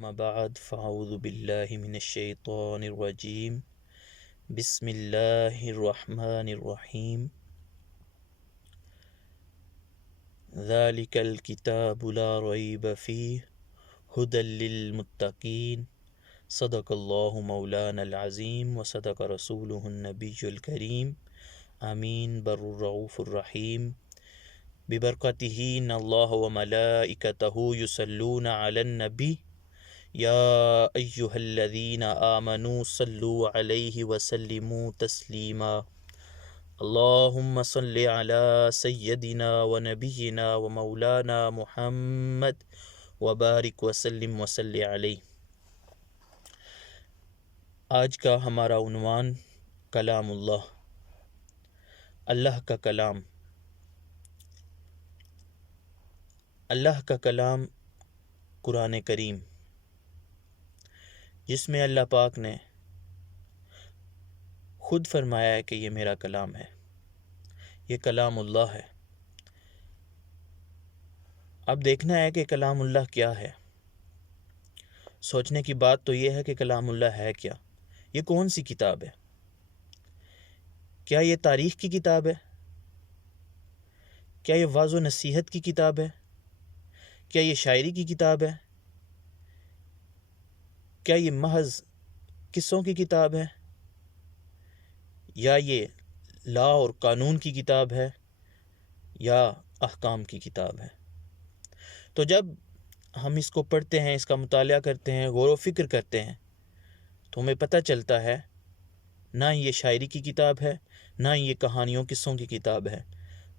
اما بعد فاعوذ باللہ من الشیطان الرجیم بسم اللہ الرحمن الرحیم ذالک الکتاب لا ریب فیہ ھدی للمتقین صدق اللہ مولانا العظیم وصدق رسولہ النبی الکریم آمین بر الرؤوف الرحیم ببرکتہ ان اللہ وملائکتہ یصلون علی النبی یا ایہا الذین آمنوا صلوا علیہ وسلموا تسلیما اللہم صل علی سیدنا ونبینا ومولانا محمد وبارک وسلم وصلی علیہ۔ آج کا ہمارا عنوان کلام اللہ، اللہ کا کلام۔ اللہ کا کلام قرآن کریم، جس میں اللہ پاک نے خود فرمایا ہے کہ یہ میرا کلام ہے، یہ کلام اللہ ہے۔ اب دیکھنا ہے کہ کلام اللہ کیا ہے۔ سوچنے کی بات تو یہ ہے کہ کلام اللہ ہے کیا، یہ کون سی کتاب ہے؟ کیا یہ تاریخ کی کتاب ہے؟ کیا یہ وعظ و نصیحت کی کتاب ہے؟ کیا یہ شاعری کی کتاب ہے؟ کیا یہ محض قصوں کی کتاب ہے؟ یا یہ لا اور قانون کی کتاب ہے یا احکام کی کتاب ہے؟ تو جب ہم اس کو پڑھتے ہیں، اس کا مطالعہ کرتے ہیں، غور و فکر کرتے ہیں، تو ہمیں پتہ چلتا ہے نہ یہ شاعری کی کتاب ہے، نہ یہ کہانیوں قصوں کی کتاب ہے،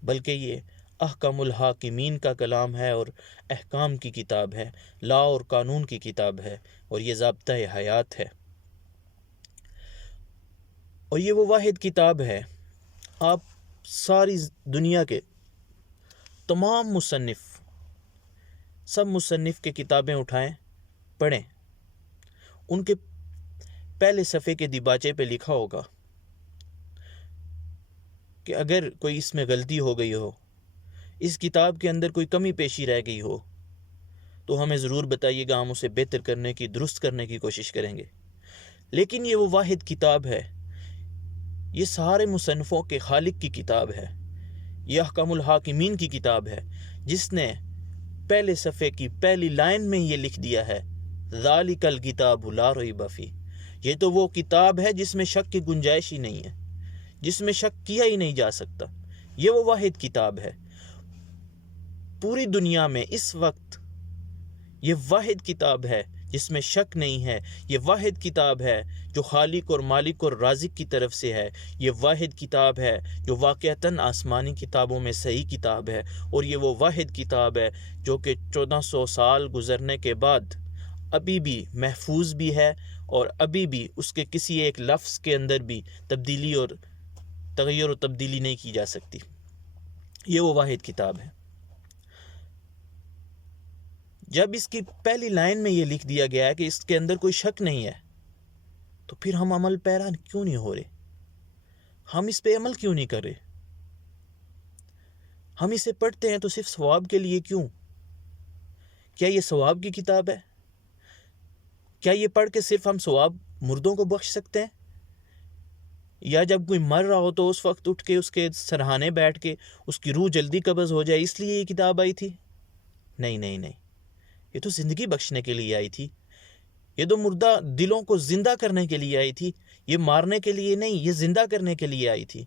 بلکہ یہ احکام الحاکمین کا کلام ہے اور احکام کی کتاب ہے، لا اور قانون کی کتاب ہے، اور یہ ضابطہ حیات ہے۔ اور یہ وہ واحد کتاب ہے، آپ ساری دنیا کے تمام مصنف، سب مصنف کے کتابیں اٹھائیں، پڑھیں، ان کے پہلے صفحے کے دیباچے پہ لکھا ہوگا کہ اگر کوئی اس میں غلطی ہو گئی ہو، اس کتاب کے اندر کوئی کمی پیشی رہ گئی ہو، تو ہمیں ضرور بتائیے گا، ہم اسے بہتر کرنے کی، درست کرنے کی کوشش کریں گے۔ لیکن یہ وہ واحد کتاب ہے، یہ سارے مصنفوں کے خالق کی کتاب ہے، یہ احکام الحاکمین کی کتاب ہے، جس نے پہلے صفحے کی پہلی لائن میں یہ لکھ دیا ہے ذالک الکتاب لا ریب فیہ، یہ تو وہ کتاب ہے جس میں شک کی گنجائش ہی نہیں ہے، جس میں شک کیا ہی نہیں جا سکتا۔ یہ وہ واحد کتاب ہے پوری دنیا میں اس وقت، یہ واحد کتاب ہے جس میں شک نہیں ہے، یہ واحد کتاب ہے جو خالق اور مالک اور رازق کی طرف سے ہے، یہ واحد کتاب ہے جو واقعتاً آسمانی کتابوں میں صحیح کتاب ہے، اور یہ وہ واحد کتاب ہے جو کہ 1400 سال گزرنے کے بعد ابھی بھی محفوظ بھی ہے، اور ابھی بھی اس کے کسی ایک لفظ کے اندر بھی تبدیلی اور تغیر و تبدیلی نہیں کی جا سکتی۔ یہ وہ واحد کتاب ہے۔ جب اس کی پہلی لائن میں یہ لکھ دیا گیا ہے کہ اس کے اندر کوئی شک نہیں ہے، تو پھر ہم عمل پیرا کیوں نہیں ہو رہے؟ ہم اس پہ عمل کیوں نہیں کر رہے؟ ہم اسے پڑھتے ہیں تو صرف ثواب کے لیے کیوں؟ کیا یہ ثواب کی کتاب ہے؟ کیا یہ پڑھ کے صرف ہم ثواب مردوں کو بخش سکتے ہیں؟ یا جب کوئی مر رہا ہو تو اس وقت اٹھ کے اس کے سرہانے بیٹھ کے اس کی روح جلدی قبض ہو جائے، اس لیے یہ کتاب آئی تھی؟ نہیں نہیں نہیں، یہ تو زندگی بخشنے کے لیے آئی تھی، یہ تو مردہ دلوں کو زندہ کرنے کے لیے آئی تھی، یہ مارنے کے لیے نہیں، یہ زندہ کرنے کے لیے آئی تھی۔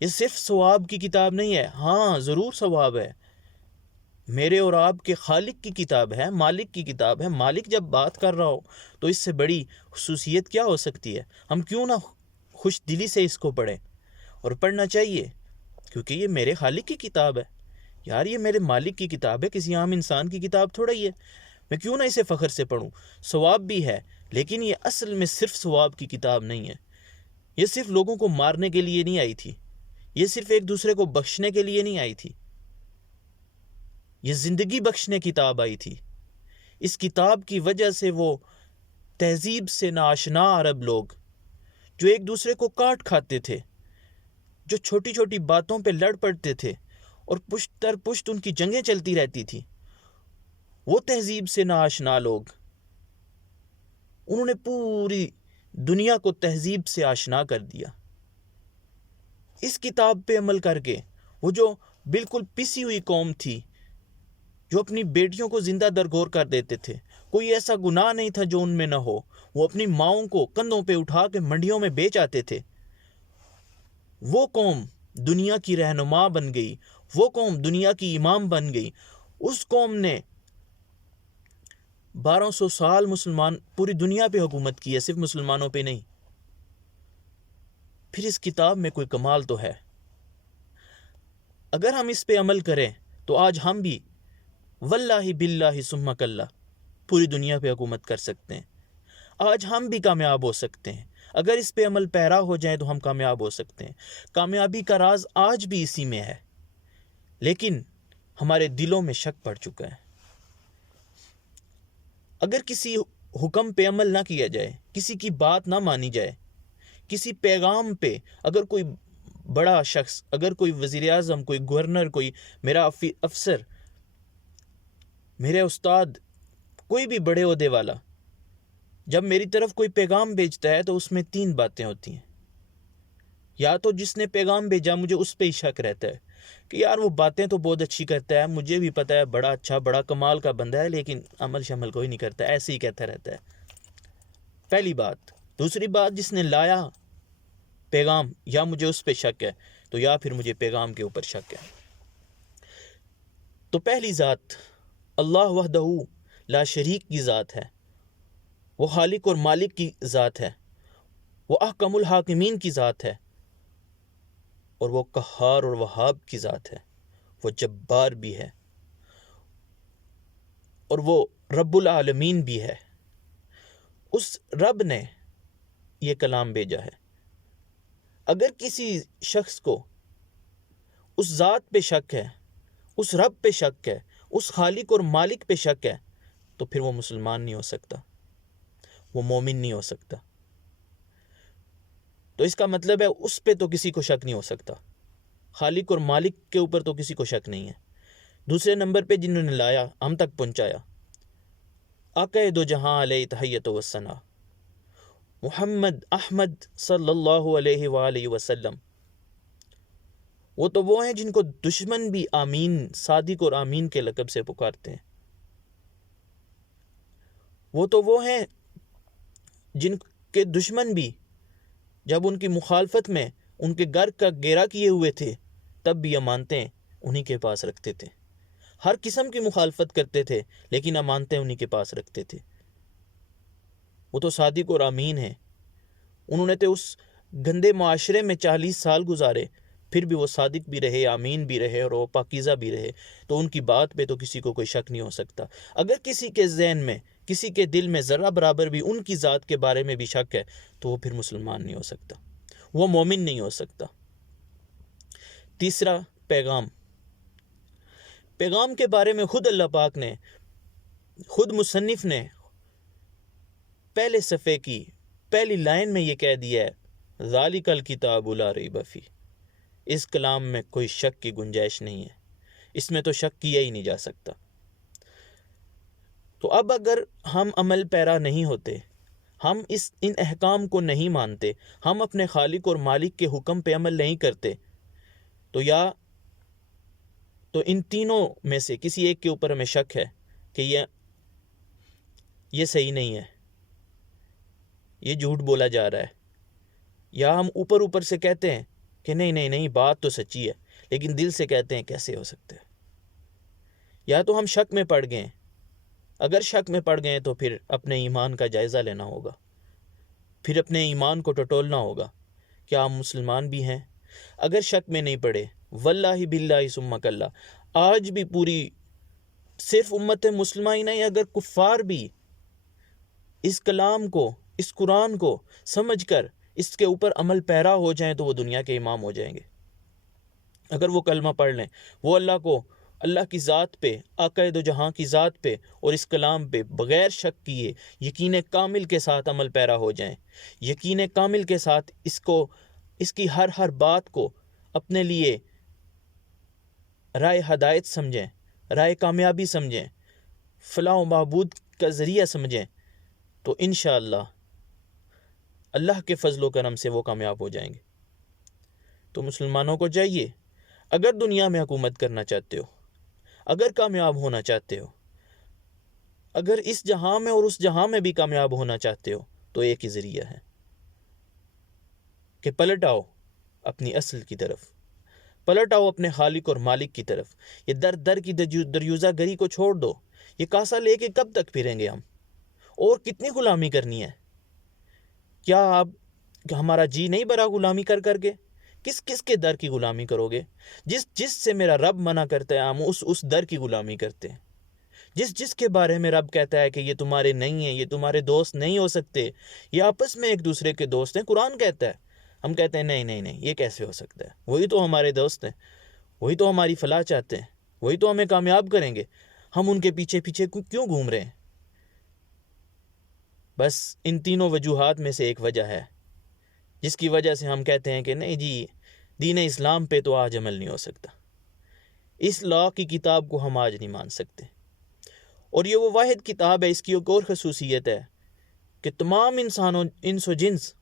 یہ صرف ثواب کی کتاب نہیں ہے، ہاں ضرور ثواب ہے، میرے اور آپ کے خالق کی کتاب ہے، مالک کی کتاب ہے۔ مالک جب بات کر رہا ہو تو اس سے بڑی خصوصیت کیا ہو سکتی ہے؟ ہم کیوں نہ خوش دلی سے اس کو پڑھیں، اور پڑھنا چاہیے، کیونکہ یہ میرے خالق کی کتاب ہے یار، یہ میرے مالک کی کتاب ہے، کسی عام انسان کی کتاب تھوڑا ہی ہے، میں کیوں نہ اسے فخر سے پڑھوں۔ ثواب بھی ہے، لیکن یہ اصل میں صرف ثواب کی کتاب نہیں ہے، یہ صرف لوگوں کو مارنے کے لیے نہیں آئی تھی، یہ صرف ایک دوسرے کو بخشنے کے لیے نہیں آئی تھی، یہ زندگی بخشنے کی کتاب آئی تھی۔ اس کتاب کی وجہ سے وہ تہذیب سے ناآشنا عرب لوگ جو ایک دوسرے کو کاٹ کھاتے تھے، جو چھوٹی چھوٹی باتوں پہ لڑ پڑتے تھے اور پشت در پشت ان کی جنگیں چلتی رہتی تھی، وہ تہذیب سے ناآشنا لوگ انہوں نے پوری دنیا کو تہذیب سے آشنا کر دیا۔ اس کتاب پہ عمل کر کے وہ جو بالکل پسی ہوئی قوم تھی، جو اپنی بیٹیوں کو زندہ درگور کر دیتے تھے، کوئی ایسا گناہ نہیں تھا جو ان میں نہ ہو، وہ اپنی ماؤں کو کندھوں پہ اٹھا کے منڈیوں میں بیچ آتے تھے، وہ قوم دنیا کی رہنما بن گئی، وہ قوم دنیا کی امام بن گئی۔ اس قوم نے 1200 سال پوری دنیا پہ حکومت کی ہے، صرف مسلمانوں پہ نہیں۔ پھر اس کتاب میں کوئی کمال تو ہے۔ اگر ہم اس پہ عمل کریں تو آج ہم بھی واللہ باللہ ثم کلہ پوری دنیا پہ حکومت کر سکتے ہیں۔ آج ہم بھی کامیاب ہو سکتے ہیں، اگر اس پہ عمل پیرا ہو جائیں تو ہم کامیاب ہو سکتے ہیں۔ کامیابی کا راز آج بھی اسی میں ہے، لیکن ہمارے دلوں میں شک پڑ چکا ہے۔ اگر کسی حکم پہ عمل نہ کیا جائے، کسی کی بات نہ مانی جائے، کسی پیغام پہ، اگر کوئی بڑا شخص، اگر کوئی وزیر اعظم، کوئی گورنر، کوئی میرا افسر، میرے استاد، کوئی بھی بڑے عہدے والا جب میری طرف کوئی پیغام بھیجتا ہے تو اس میں 3 باتیں ہوتی ہیں۔ یا تو جس نے پیغام بھیجا مجھے اس پہ ہی شک رہتا ہے کہ یار وہ باتیں تو بہت اچھی کرتا ہے، مجھے بھی پتہ ہے بڑا اچھا بڑا کمال کا بندہ ہے، لیکن عمل شمل کوئی نہیں کرتا، ایسے ہی کہتا رہتا ہے۔ پہلی بات۔ دوسری بات، جس نے لایا پیغام، یا مجھے اس پہ شک ہے تو یا پھر مجھے پیغام کے اوپر شک ہے۔ تو پہلی ذات اللہ وحدہ لا شریک کی ذات ہے، وہ خالق اور مالک کی ذات ہے، وہ احکم الحاکمین کی ذات ہے، اور وہ قہار اور وہاب کی ذات ہے، وہ جبار بھی ہے، اور وہ رب العالمین بھی ہے۔ اس رب نے یہ کلام بھیجا ہے۔ اگر کسی شخص کو اس ذات پہ شک ہے، اس رب پہ شک ہے، اس خالق اور مالک پہ شک ہے، تو پھر وہ مسلمان نہیں ہو سکتا، وہ مومن نہیں ہو سکتا۔ تو اس کا مطلب ہے اس پہ تو کسی کو شک نہیں ہو سکتا، خالق اور مالک کے اوپر تو کسی کو شک نہیں ہے۔ دوسرے نمبر پہ جنہوں نے لایا، ہم تک پہنچایا، آقا دو جہاں علیہ تحیت و ثنا محمد احمد صلی اللہ علیہ وآلہ وسلم، وہ تو وہ ہیں جن کو دشمن بھی آمین، صادق اور آمین کے لقب سے پکارتے ہیں۔ وہ تو وہ ہیں جن کے دشمن بھی جب ان کی مخالفت میں ان کے گھر کا گھیرا کیے ہوئے تھے تب بھی امانتیں انہی کے پاس رکھتے تھے، ہر قسم کی مخالفت کرتے تھے لیکن امانتیں انہی کے پاس رکھتے تھے۔ وہ تو صادق اور آمین ہیں، انہوں نے تو اس گندے معاشرے میں 40 سال گزارے، پھر بھی وہ صادق بھی رہے، آمین بھی رہے، اور وہ پاکیزہ بھی رہے، تو ان کی بات پہ تو کسی کو کوئی شک نہیں ہو سکتا۔ اگر کسی کے ذہن میں، کسی کے دل میں ذرہ برابر بھی ان کی ذات کے بارے میں بھی شک ہے تو وہ پھر مسلمان نہیں ہو سکتا، وہ مومن نہیں ہو سکتا۔ تیسرا، پیغام کے بارے میں خود اللہ پاک نے، خود مصنف نے پہلے صفحے کی پہلی لائن میں یہ کہہ دیا ہے، ذالک الکتاب لا ریب فیہ، اس کلام میں کوئی شک کی گنجائش نہیں ہے، اس میں تو شک کیا ہی نہیں جا سکتا۔ تو اب اگر ہم عمل پیرا نہیں ہوتے، ہم ان احکام کو نہیں مانتے، ہم اپنے خالق اور مالک کے حکم پہ عمل نہیں کرتے، تو یا تو ان تینوں میں سے کسی ایک کے اوپر ہمیں شک ہے کہ یہ صحیح نہیں ہے، یہ جھوٹ بولا جا رہا ہے، یا ہم اوپر سے کہتے ہیں کہ نہیں بات تو سچی ہے، لیکن دل سے کہتے ہیں کیسے ہو سکتا ہے۔ یا تو ہم شک میں پڑ گئے، اگر شک میں پڑ گئے تو پھر اپنے ایمان کا جائزہ لینا ہوگا، پھر اپنے ایمان کو ٹٹولنا ہوگا، کیا ہم مسلمان بھی ہیں؟ اگر شک میں نہیں پڑے، واللہ باللہ ثم کلہ، آج بھی پوری صرف امت مسلمہ ہی نہیں، اگر کفار بھی اس کلام کو، اس قرآن کو سمجھ کر اس کے اوپر عمل پیرا ہو جائیں تو وہ دنیا کے امام ہو جائیں گے۔ اگر وہ کلمہ پڑھ لیں، وہ اللہ کی ذات پہ، آقا دو جہاں کی ذات پہ اور اس کلام پہ بغیر شک کیے یقین کامل کے ساتھ عمل پیرا ہو جائیں، یقین کامل کے ساتھ اس کی ہر بات کو اپنے لیے رائے ہدایت سمجھیں، رائے کامیابی سمجھیں، فلاح و بہبود کا ذریعہ سمجھیں، تو انشاءاللہ اللہ کے فضل و کرم سے وہ کامیاب ہو جائیں گے۔ تو مسلمانوں کو چاہیے، اگر دنیا میں حکومت کرنا چاہتے ہو، اگر کامیاب ہونا چاہتے ہو، اگر اس جہاں میں اور اس جہاں میں بھی کامیاب ہونا چاہتے ہو، تو ایک ہی ذریعہ ہے کہ پلٹ آؤ اپنی اصل کی طرف، پلٹ آؤ اپنے خالق اور مالک کی طرف۔ یہ در در کی دریوزہ گری کو چھوڑ دو۔ یہ کاسا لے کے کب تک پھریں گے ہم؟ اور کتنی غلامی کرنی ہے؟ کیا ہمارا جی نہیں بھرا غلامی کر کر کے؟ کس کس کے در کی غلامی کرو گے؟ جس سے میرا رب منع کرتا ہے ہم اس در کی غلامی کرتے ہیں۔ جس کے بارے میں رب کہتا ہے کہ یہ تمہارے نہیں ہیں، یہ تمہارے دوست نہیں ہو سکتے، یہ آپس میں ایک دوسرے کے دوست ہیں، قرآن کہتا ہے، ہم کہتے ہیں نہیں نہیں نہیں، یہ کیسے ہو سکتا ہے؟ وہی تو ہمارے دوست ہیں، وہی تو ہماری فلاح چاہتے ہیں، وہی تو ہمیں کامیاب کریں گے، ہم ان کے پیچھے پیچھے کیوں گھوم رہے ہیں؟ بس ان تینوں وجوہات میں سے ایک وجہ ہے جس کی وجہ سے ہم کہتے ہیں کہ نہیں جی، دین اسلام پہ تو آج عمل نہیں ہو سکتا، اس لا کی کتاب کو ہم آج نہیں مان سکتے۔ اور یہ وہ واحد کتاب ہے، اس کی ایک اور خصوصیت ہے کہ تمام انسانوں، انس و جنس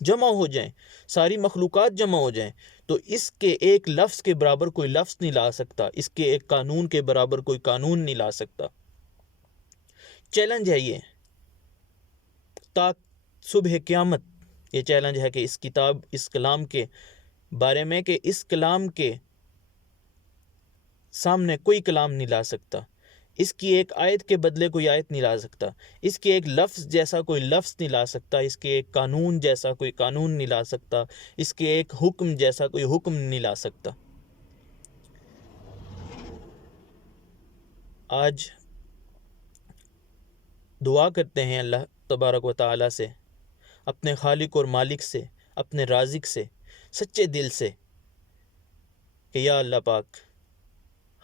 جمع ہو جائیں، ساری مخلوقات جمع ہو جائیں، تو اس کے ایک لفظ کے برابر کوئی لفظ نہیں لا سکتا، اس کے ایک قانون کے برابر کوئی قانون نہیں لا سکتا۔ چیلنج ہے یہ تا صبح قیامت، یہ چیلنج ہے کہ اس کتاب، اس کلام کے بارے میں، کہ اس کلام کے سامنے کوئی کلام نہیں لا سکتا، اس کی ایک آیت کے بدلے کوئی آیت نہیں لا سکتا، اس کے ایک لفظ جیسا کوئی لفظ نہیں لا سکتا، اس کے ایک قانون جیسا کوئی قانون نہیں لا سکتا، اس کے ایک حکم جیسا کوئی حکم نہیں لا سکتا۔ آج دعا کرتے ہیں اللہ تبارک و تعالیٰ سے، اپنے خالق اور مالک سے، اپنے رازق سے، سچے دل سے کہ یا اللہ پاک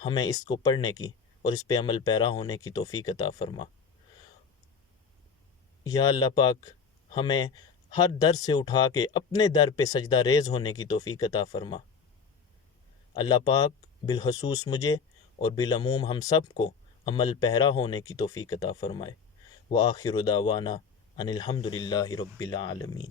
ہمیں اس کو پڑھنے کی اور اس پہ عمل پیرا ہونے کی توفیق عطا فرما۔ یا اللہ پاک ہمیں ہر در سے اٹھا کے اپنے در پہ سجدہ ریز ہونے کی توفیق عطا فرما۔ اللہ پاک بالخصوص مجھے اور بالعموم ہم سب کو عمل پیرا ہونے کی توفیق عطا فرمائے۔ وآخر دعوانا ان الحمد للہ رب العالمین۔